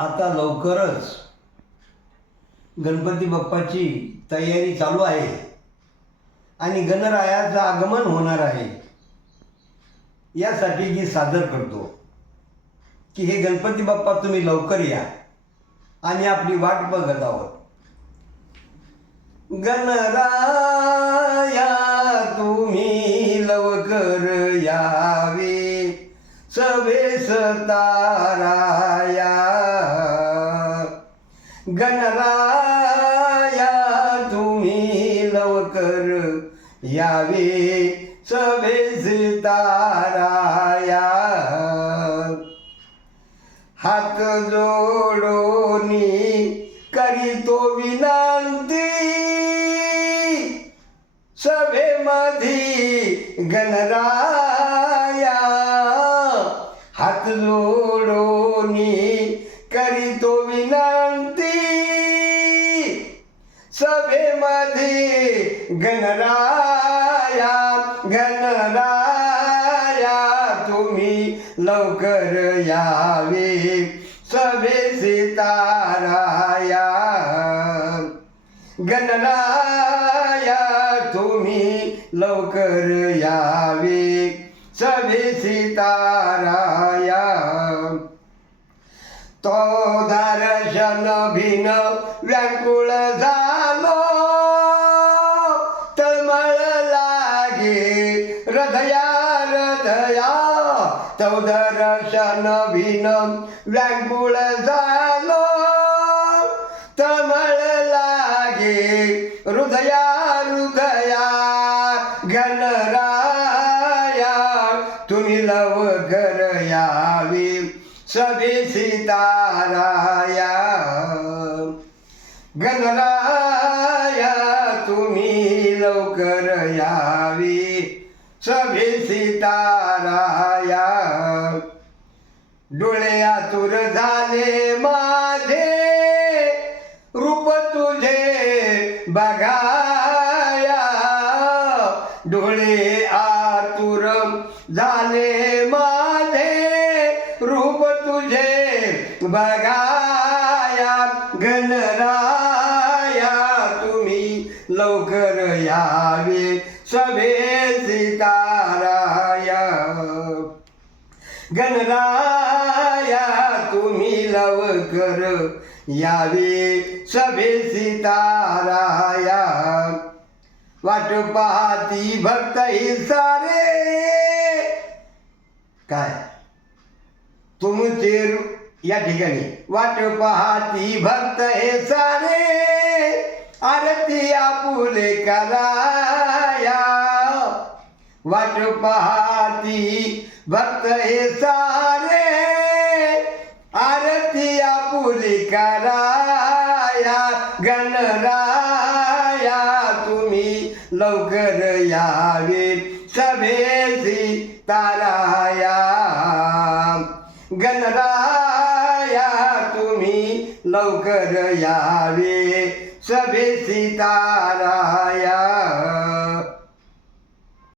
आता लवकरच गणपती बाप्पाची तयारी चालू आहे. आणि गणरायाचं आगमन होणार आहे. यासाठी मी सादर करतो की हे गणपती बाप्पा तुम्ही लवकर या. आणि आपली वाट बघत आहोत. गणराया तुम्ही लवकर यावे. सवेस सतारा गणराया तुम्ही लवकर यावे सवेज ताराया हात जोडोनी करीतो विनंती सभेमधी गणराया. हात जोडोनी करीतो विनंती सभेमध्ये गणराया गणराया तुम्ही लवकर यावे. सभे सिताराया. गणराया तुम्ही लवकर यावे. सभे सिताराया. तो दर्शन भिन व्याकुळ झा चौदर्शन दर्शन भिन व्याकुळ झालो. तमळ लागे हृदया हृदया घनराया तुम्ही लवकर यावे सभी सीताराया गणराया तुम्ही लवकर यावे सभी सीताराया डोळे आतुर झाले माझे रूप तुझे बघाया. डोळे आतुर झाले माझे रूप तुझे बघाया. गणराया तुम्ही लवकर यावे सभे सीताराया गणराया तुम्ही लवकर यावे सभे सीताराया वाट पाहती भक्त ही सारे काय? तुमचे या ठिकाणी. वाट पाहती भक्त हे सारे आरती आपुले कराया. वाट पाहती भक्त हे सारे आरती पुरी कराया गणराया तुम्ही लवकर यावे सभेसी ताराया. गणराया तुम्ही लवकर यावे सभेसी ताराया.